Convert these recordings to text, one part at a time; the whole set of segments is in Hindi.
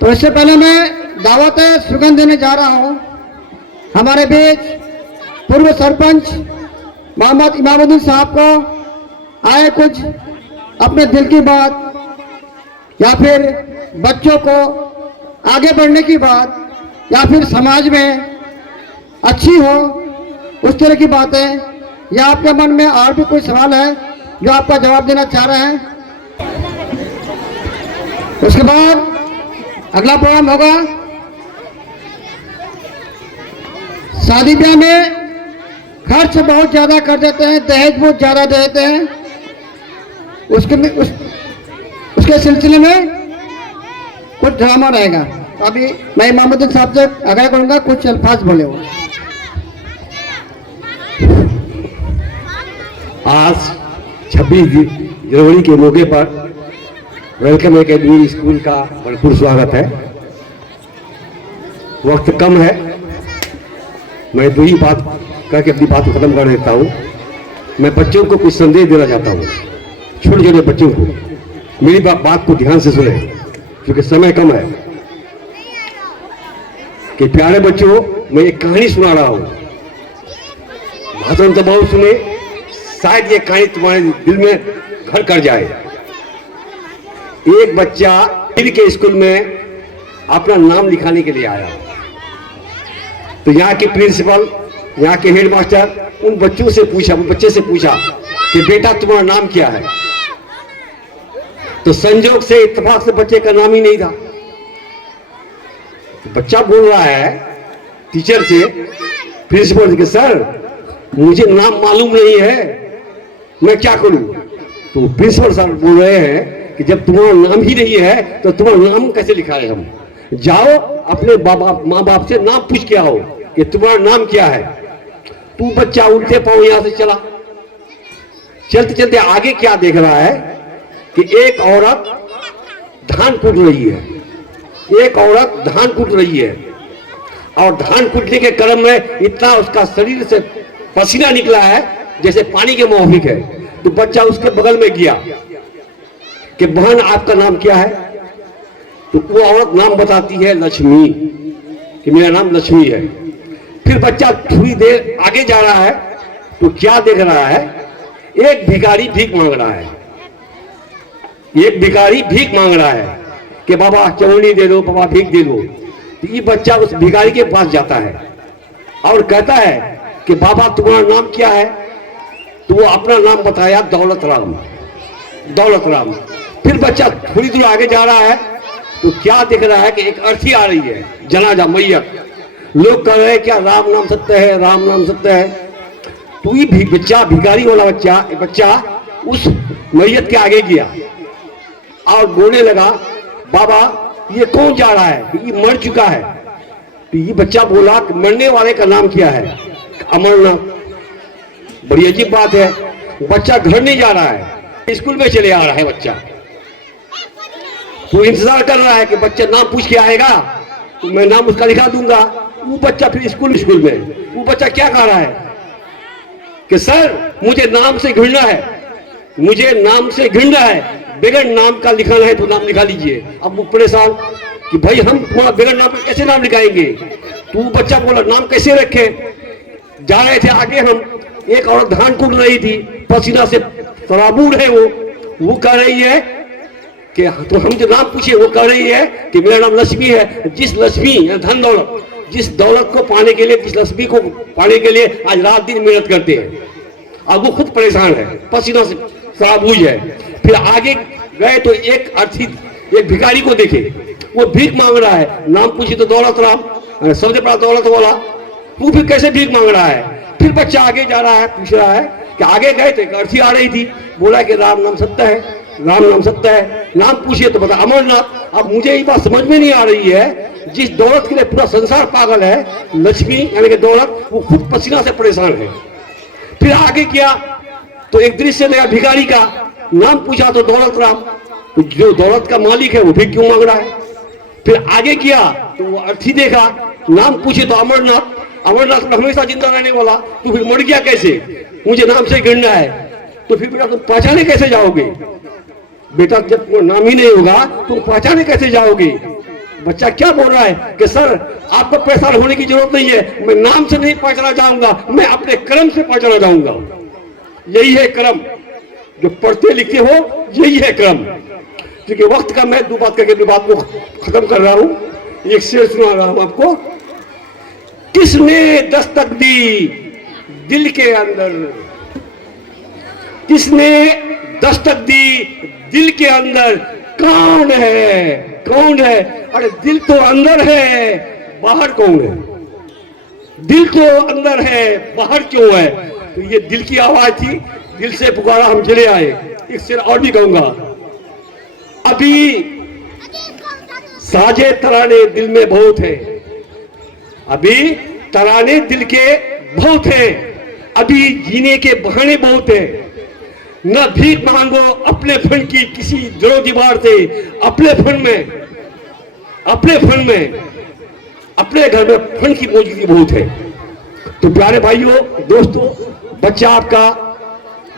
तो इससे पहले मैं दावत सुगंध देने जा रहा हूं। हमारे बीच पूर्व सरपंच मोहम्मद इमामुद्दीन साहब को आए कुछ अपने दिल की बात या फिर बच्चों को आगे बढ़ने की बात या फिर समाज में अच्छी हो उस तरह की बातें, या आपके मन में और भी कोई सवाल है जो आपका जवाब देना चाह रहे हैं। उसके बाद अगला प्रोग्राम होगा शादी ब्याह में खर्च बहुत ज्यादा कर देते हैं, दहेज बहुत ज्यादा दे देते हैं, उसके सिलसिले में कुछ ड्रामा रहेगा। तो अभी मैं इमामुद्दीन साहब से आग्रह करूंगा कुछ अल्फाज बोले हो। आज 26 जनवरी के मौके पर वेलकम एकेडमी स्कूल का भरपूर स्वागत है। वक्त कम है, मैं दो ही बात करके अपनी बात को खत्म कर देता हूँ। मैं बच्चों को कुछ संदेश देना चाहता हूँ, छोटे छोटे बच्चों को। मेरी बात को ध्यान से सुने क्योंकि समय कम है। कि प्यारे बच्चों, मैं एक कहानी सुना रहा हूँ, भाषण तो बहुत सुने, शायद ये कहानी तुम्हारे दिल में घर कर जाए। एक बच्चा दिल्ली के स्कूल में अपना नाम लिखाने के लिए आया। तो यहाँ के प्रिंसिपल, यहाँ के हेडमास्टर उन बच्चे से पूछा कि बेटा तुम्हारा नाम क्या है। तो संजोग से इत्तेफाक से बच्चे का नाम ही नहीं था। तो बच्चा बोल रहा है टीचर से, प्रिंसिपल से, सर मुझे नाम मालूम नहीं है, मैं क्या करूं। तो प्रिंसिपल सर बोल रहे हैं कि जब तुम्हारा नाम ही नहीं है तो तुम्हारा नाम कैसे लिखाए हम। जाओ अपने माँ बाप से नाम पूछ के आओ कि तुम्हारा नाम क्या है। तू बच्चा उल्टे पांव यहां से चला। चलते चलते आगे क्या देख रहा है कि एक औरत धान कूट रही है। और धान कूटने के क्रम में इतना उसका शरीर से पसीना निकला है जैसे पानी के माफिक है। तो बच्चा उसके बगल में गया कि बहन आपका नाम क्या है। तो वो औरत नाम बताती है लक्ष्मी, कि मेरा नाम लक्ष्मी है। फिर बच्चा थोड़ी देर आगे जा रहा है तो क्या देख रहा है, एक भिखारी भीख मांग रहा है कि बाबा चवन्नी दे दो, बाबा भीख दे दो। तो ये बच्चा उस भिखारी के पास जाता है और कहता है कि बाबा तुम्हारा नाम क्या है। तो वो अपना नाम बताया, दौलत राम। फिर बच्चा थोड़ी दूर आगे जा रहा है तो क्या देख रहा है कि एक अर्थी आ रही है, जनाजा मैयत। लोग कह रहे हैं क्या राम नाम सत्य है। तो ये बच्चा, भिखारी वाला बच्चा उस मैयत के आगे गया और बोलने लगा, बाबा ये कौन जा रहा है, ये मर चुका है। तो ये बच्चा बोला कि मरने वाले का नाम क्या है, अमरनाथ। बड़ी अजीब बात है, बच्चा घर नहीं जा रहा है, स्कूल में चले आ रहा है बच्चा। तो इंतजार कर रहा है कि बच्चा नाम पूछ के आएगा तो मैं नाम उसका लिखा दूंगा। वो बच्चा फिर स्कूल में वो बच्चा क्या कह रहा है कि सर मुझे नाम से घृणा है, बगैर नाम का लिखाना है तो नाम लिखा लीजिए। अब वो परेशान कि भाई हम तुम्हारा बगैर नाम का कैसे नाम लिखाएंगे। तो वो बच्चा बोला नाम कैसे रखे। जा रहे थे आगे हम, एक औरत धान कूट रही थी, पसीना से सराबूर है वो कह रही है कि तो हम जो नाम पूछे वो कह रही है कि मेरा नाम लक्ष्मी है। जिस लक्ष्मी धन दौलत, जिस दौलत को पाने के लिए, जिस लक्ष्मी को पाने के लिए आज रात दिन मेहनत करते हैं। अब वो खुद परेशान है, पसीना से सराबूर है। फिर आगे गए तो एक भिखारी को देखे, वो भीख मांग रहा है। नाम पूछी तो दौलत राम, सबसे बड़ा दौलत वाला, वो फिर कैसे भीख मांग रहा है। फिर बच्चा आगे जा रहा है, पूछ रहा है कि आगे गए तो एक अर्थी आ रही थी, बोला कि राम नाम सत्य है। नाम पूछिए तो बता अमरनाथ। अब मुझे ये बात समझ में नहीं आ रही है, जिस दौलत के लिए पूरा संसार पागल है, लक्ष्मी यानी कि दौलत, वो खुद पसीना से परेशान है। फिर आगे किया तो एक दृश्य देखा, भिखारी का नाम पूछा तो दौलत राम। तो जो दौलत का मालिक है वो भी क्यों मांग रहा है। फिर आगे किया तो वो अर्थी देखा, नाम पूछे तो अमरनाथ हमेशा जिंदा रहने वाला, तो फिर मर गया कैसे, मुझे नाम से गिनना है। तो फिर बेटा तुम पहचाने कैसे जाओगे, बेटा जब नाम ही नहीं होगा तुम पहचाने कैसे जाओगे। बच्चा क्या बोल रहा है कि सर आपको परेशान होने की जरूरत नहीं है, मैं नाम से नहीं पहचाना जाऊंगा, मैं अपने कर्म से पहचाना जाऊंगा। यही है कर्म, जो पढ़ते लिखते हो यही है कर्म। क्योंकि वक्त का मैं 2 बात करके अपनी बात को खत्म कर रहा हूं। एक शेर सुना रहा हूं आपको। किसने दस्तक दी दिल के अंदर, किसने दस्तक दी दिल के अंदर, कौन है, कौन है? अरे दिल तो अंदर है, बाहर कौन है? दिल तो अंदर है, बाहर क्यों है? तो ये दिल की आवाज थी, दिल से पुकारा हम चले आए। एक शेर और भी कहूंगा। अभी साजे तराने दिल में बहुत है, अभी तराने दिल के बहुत है, अभी जीने के बहाने बहुत है। न भीख मांगो अपने फन की किसी दरो दीवार से, अपने फन में, अपने फन में, अपने घर में फन की मौजूदगी बहुत है। तो प्यारे भाइयों दोस्तों, बच्चा आपका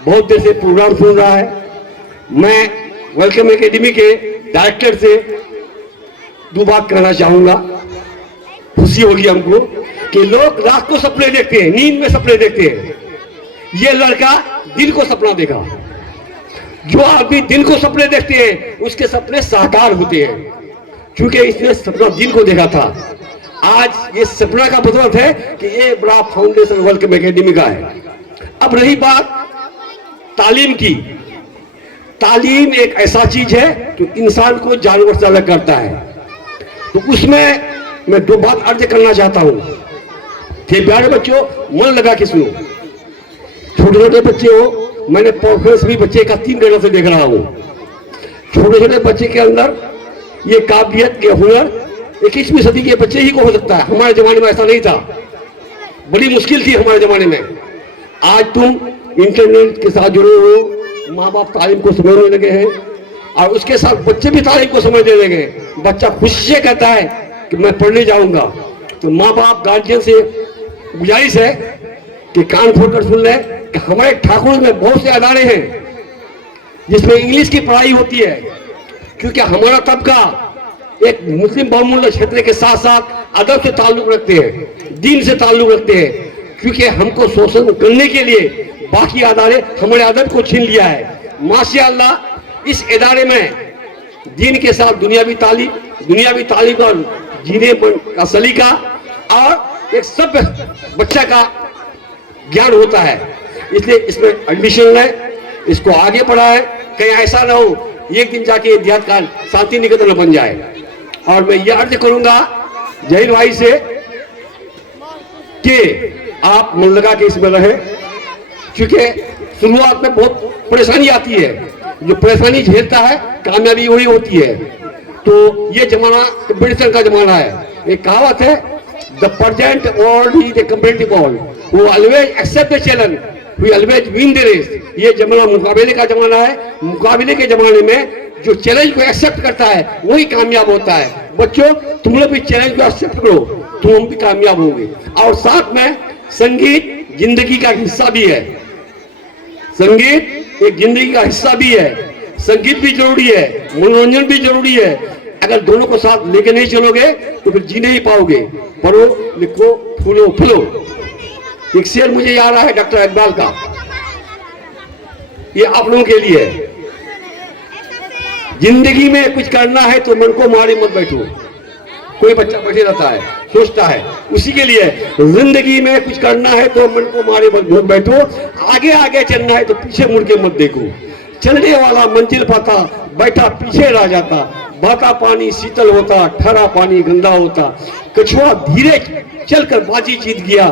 बहुत देर से प्रोग्राम सुन रहा है। मैं वेलकम एकेडमी के डायरेक्टर से 2 बात कहना चाहूंगा। खुशी होगी हमको कि लोग रात को सपने देखते हैं, नींद में सपने देखते हैं। ये लड़का दिन को सपना देखा। जो आदमी दिन को सपने देखते हैं उसके सपने साकार होते हैं, क्योंकि इसने सपना दिन को देखा था। आज ये सपना का मतलब है कि ये बड़ा फाउंडेशन वेलकम एकेडमी का है। अब रही बात तालीम की। तालीम एक ऐसा चीज है जो इंसान को जानवर से अलग करता है। तो उसमें मैं 2 बात अर्ज करना चाहता हूं कि प्यारे बच्चों मन लगा के सुनो। छोटे छोटे बच्चे हो, मैंने परफॉर्मेंस भी बच्चे का 3 घंटे से देख रहा हूं। छोटे छोटे बच्चे के अंदर ये काबिलियत, ये हुनर 21वीं सदी के बच्चे ही को हो सकता है। हमारे जमाने में ऐसा नहीं था, बड़ी मुश्किल थी हमारे जमाने में। आज तुम इंटरनेट के साथ जुड़े हो, माँ बाप तालीम को समझने लगे हैं और उसके साथ बच्चे भी तालीम को समझने लगे। बच्चा खुशी से कहता है कि मैं पढ़ने जाऊंगा। तो माँ बाप गार्जियन से गुजारिश है कि कान खोलकर सुन ले कि हमारे ठाकुर में बहुत से अदारे हैं जिसमें इंग्लिश की पढ़ाई होती है, क्योंकि हमारा तबका एक मुस्लिम बहुमूल्य क्षेत्र के साथ साथ अदब से ताल्लुक रखते हैं, दीन से ताल्लुक रखते हैं। क्योंकि हमको शोषण करने के लिए बाकी अदारे हमारे अदब को छीन लिया है। माशाअल्लाह इस इदारे में दीन के साथ दुनियावी तालीम और जीने का सलीका और एक सभ्य बच्चा का ज्ञान होता है। इसलिए इसमें एडमिशन है, इसको आगे बढ़ाए। कहीं ऐसा ना हो एक दिन जाके देहात का शांति निकेतन बन जाए। और मैं ये अर्ज करूंगा जहीर भाई से कि आप मन लगा के इसमें रहे, क्योंकि शुरुआत में बहुत परेशानी आती है। जो परेशानी झेलता है कामयाबी वही होती है। तो ये जमाना कंपटीशन का जमाना है। एक कहावत है, the present world is a competitive world, who always accept the challenge, who always win the race। ये जमाना मुकाबले का जमाना है। मुकाबले के जमाने में जो चैलेंज को एक्सेप्ट करता है वही कामयाब होता है। बच्चों तुम लोग भी चैलेंज को एक्सेप्ट करो, तुम भी कामयाब होंगे। और साथ में संगीत जिंदगी का हिस्सा भी है। संगीत एक जिंदगी का हिस्सा भी है। संगीत भी जरूरी है, मनोरंजन भी जरूरी है। अगर दोनों को साथ लेके नहीं चलोगे तो फिर जी नहीं पाओगे। पढ़ो लिखो फूलो फूलो। एक शेर मुझे याद आ रहा है डॉक्टर इकबाल का, ये आप लोगों के लिए है। जिंदगी में कुछ करना है तो मन को मारे मत बैठो। कोई बच्चा बैठे रहता है, सोचता है, उसी के लिए जिंदगी में कुछ करना है तो मन को मारे मत बैठो। आगे आगे चलना है तो पीछे मुड़ के मत देखो। चलने वाला मंजिल पाता, बैठा पीछे रह जाता। बहता पानी शीतल होता, ठहरा पानी गंदा होता। कछुआ धीरे चलकर बाजी जीत गया,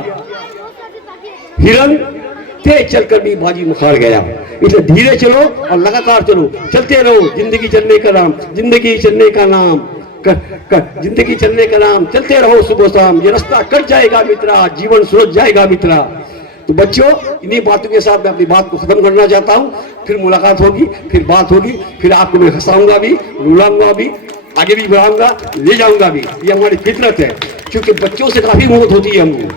हिरन तेज चलकर भी बाजी मुखार गया। इसलिए धीरे चलो और लगातार चलो, चलते रहो। जिंदगी चलने का नाम, जिंदगी चलने का नाम, जिंदगी चलने का नाम, चलते रहो सुबह शाम। ये रास्ता कट जाएगा मित्रा, जीवन सुलझ जाएगा मित्रा। तो बच्चों इन्हीं बातों के साथ मैं अपनी बात को खत्म करना चाहता हूँ। फिर मुलाकात होगी, फिर बात होगी, फिर आपको मैं हंसाऊंगा भी, रुलाऊंगा भी, आगे भी बढ़ाऊंगा, ले जाऊंगा भी। ये हमारी फितरत है, क्योंकि बच्चों से काफी मोहब्बत होती है हमको।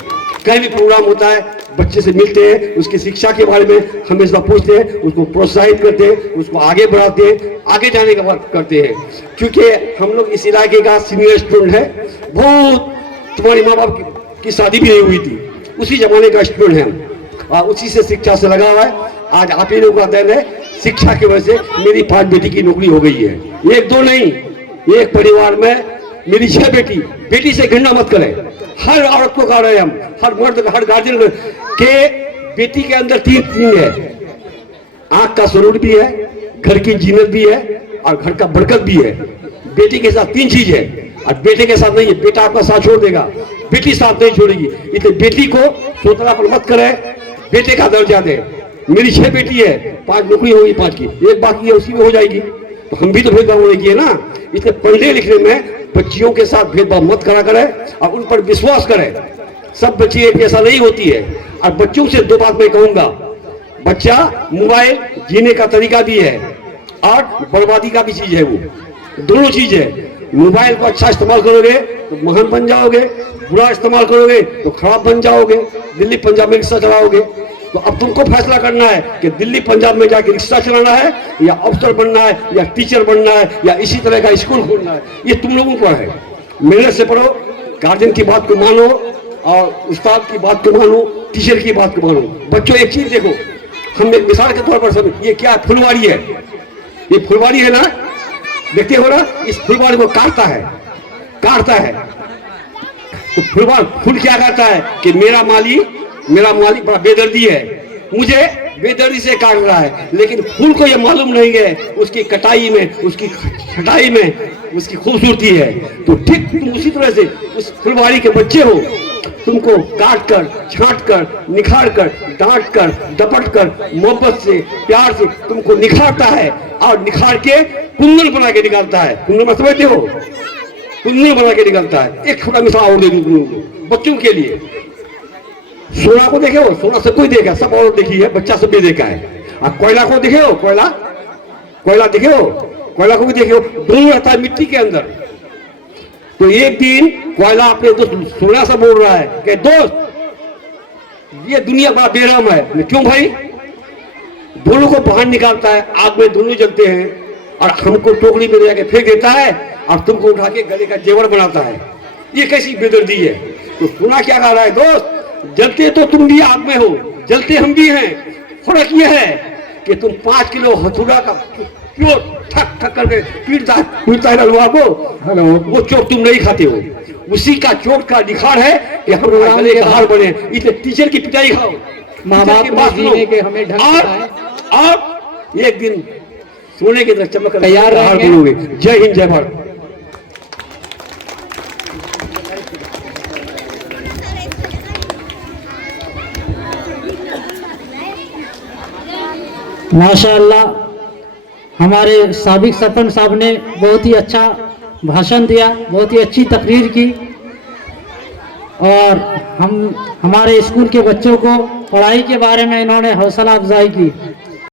कहीं भी प्रोग्राम होता है बच्चे से मिलते हैं, उसकी शिक्षा के बारे में हमेशा पूछते हैं, उसको प्रोत्साहित करते हैं, उसको आगे बढ़ाते हैं, आगे जाने का बात करते हैं। क्योंकि हम लोग इस इलाके का सीनियर स्टूडेंट है, बहुत तुम्हारे माँ बाप की शादी भी नहीं हुई थी, उसी जमाने का स्टूडेंट है हम, और उसी से शिक्षा से लगा हुआ है। आज आप ही लोगों का देन है, शिक्षा की वजह से मेरी 5 बेटी की नौकरी हो गई है। एक दो नहीं, एक परिवार में मेरी 6 बेटी। बेटी से घृणा मत करें, हर औरत को कह रहे हैं हम, हर मर्द हर गार्जियन के बेटी के अंदर 3 चीज है, आंख का सुरूर भी है, घर की जीनत भी है, और घर का बरकत भी है। बेटी के साथ 3 चीज है, और बेटे के साथ नहीं है। बेटा आपका साथ छोड़ देगा, बेटी साथ नहीं छोड़ेगी। इसलिए बेटी को सोतला पर मत करे, बेटे का दर्जा दे। मेरी 6 बेटी है, 5 नौकरी होगी, 5 की एक बाकी है, उसी में हो जाएगी। तो हम भी तो भेदभाव होने की है ना। इसलिए पढ़ने लिखने में बच्चियों के साथ भेदभाव मत करा करें, और उन पर विश्वास करें। सब बच्ची एक जैसा नहीं होती है। और बच्चों से 2 बात मैं कहूंगा, बच्चा मोबाइल जीने का तरीका भी है और बर्बादी का भी चीज है, वो दोनों चीज है। मोबाइल को अच्छा इस्तेमाल करोगे तो महान बन जाओगे, बुरा इस्तेमाल करोगे तो खराब बन जाओगे, दिल्ली पंजाब में रिक्शा चलाओगे। तो अब तुमको फैसला करना है कि दिल्ली पंजाब में जाके रिक्शा चलाना है, या अफसर बनना है, या टीचर बनना है, या इसी तरह का स्कूल खोलना है। ये तुम लोगों पर है। मेहनत से पढ़ो, गार्जियन की बात को मानो, और उस्ताद की बात को मानो, टीचर की बात को मानो। बच्चों एक चीज देखो, हम एक मिसाल के तौर पर समझ, ये क्या फुलवारी है, ये फुलवारी है ना, देखते हो ना, इस फुलवारी को काटता है तो फूल क्या कहता है कि मेरा माली बड़ा बेदर्दी है, मुझे बेदर्दी से काट रहा है। लेकिन फूल को यह मालूम नहीं है उसकी कटाई में, उसकी छटाई में उसकी खूबसूरती है। तो ठीक तुम उसी तरह से उस फुलवारी के बच्चे हो, तुमको काट कर, छांट कर, निखार कर, डांट कर, डपट कर, मोहब्बत से, प्यार से तुमको निखारता है, और निखार के कुंदन बना के निकालता है। कुंदन में समझते हो, कुंदन बना के निकालता है। एक छोटा मिसाल और दे दूं तुम लोगों को बच्चों के लिए। सोना को देखे हो, सोना सब कोई देखा, सब औरत देखी है, बच्चा सब भी देखा है। और कोयला को देखे हो, कोयला देखे हो, कोयला को भी देखे हो, दोनों रहता है मिट्टी के अंदर। तो एक दिन कोयला अपने दोस्त सोना से बोल रहा है कि दोस्त ये दुनिया बड़ा बेरहम है। क्यों भाई? दोनों को बाहर निकालता है, आग में दोनों जलते हैं, और हमको टोकरी में ले जाके फेंक देता है, और तुमको उठा के गले का जेवर बनाता है। ये कैसी बेदर्दी है? तो सोना क्या कह रहा है, दोस्त जलते तो तुम भी आग में हो, जलते हम भी हैं। फर्क यह है कि तुम 5 किलो हथौड़ा का चोट ठक ठक करके पीटता है लोहा को, वो चोट तुम नहीं खाते हो। उसी का चोट का निखार है कि हम गले का हार बने। इसलिए टीचर की पिटाई खाओ, माँ बाप की बात सुनो, और एक दिन सोने की तरह चमक तैयार हार बनोगे। जय हिंद, जय भारत। माशाअल्लाह, हमारे साबिक सरपंच साहब ने बहुत ही अच्छा भाषण दिया, बहुत ही अच्छी तकरीर की, और हमारे स्कूल के बच्चों को पढ़ाई के बारे में इन्होंने हौसला अफजाई की।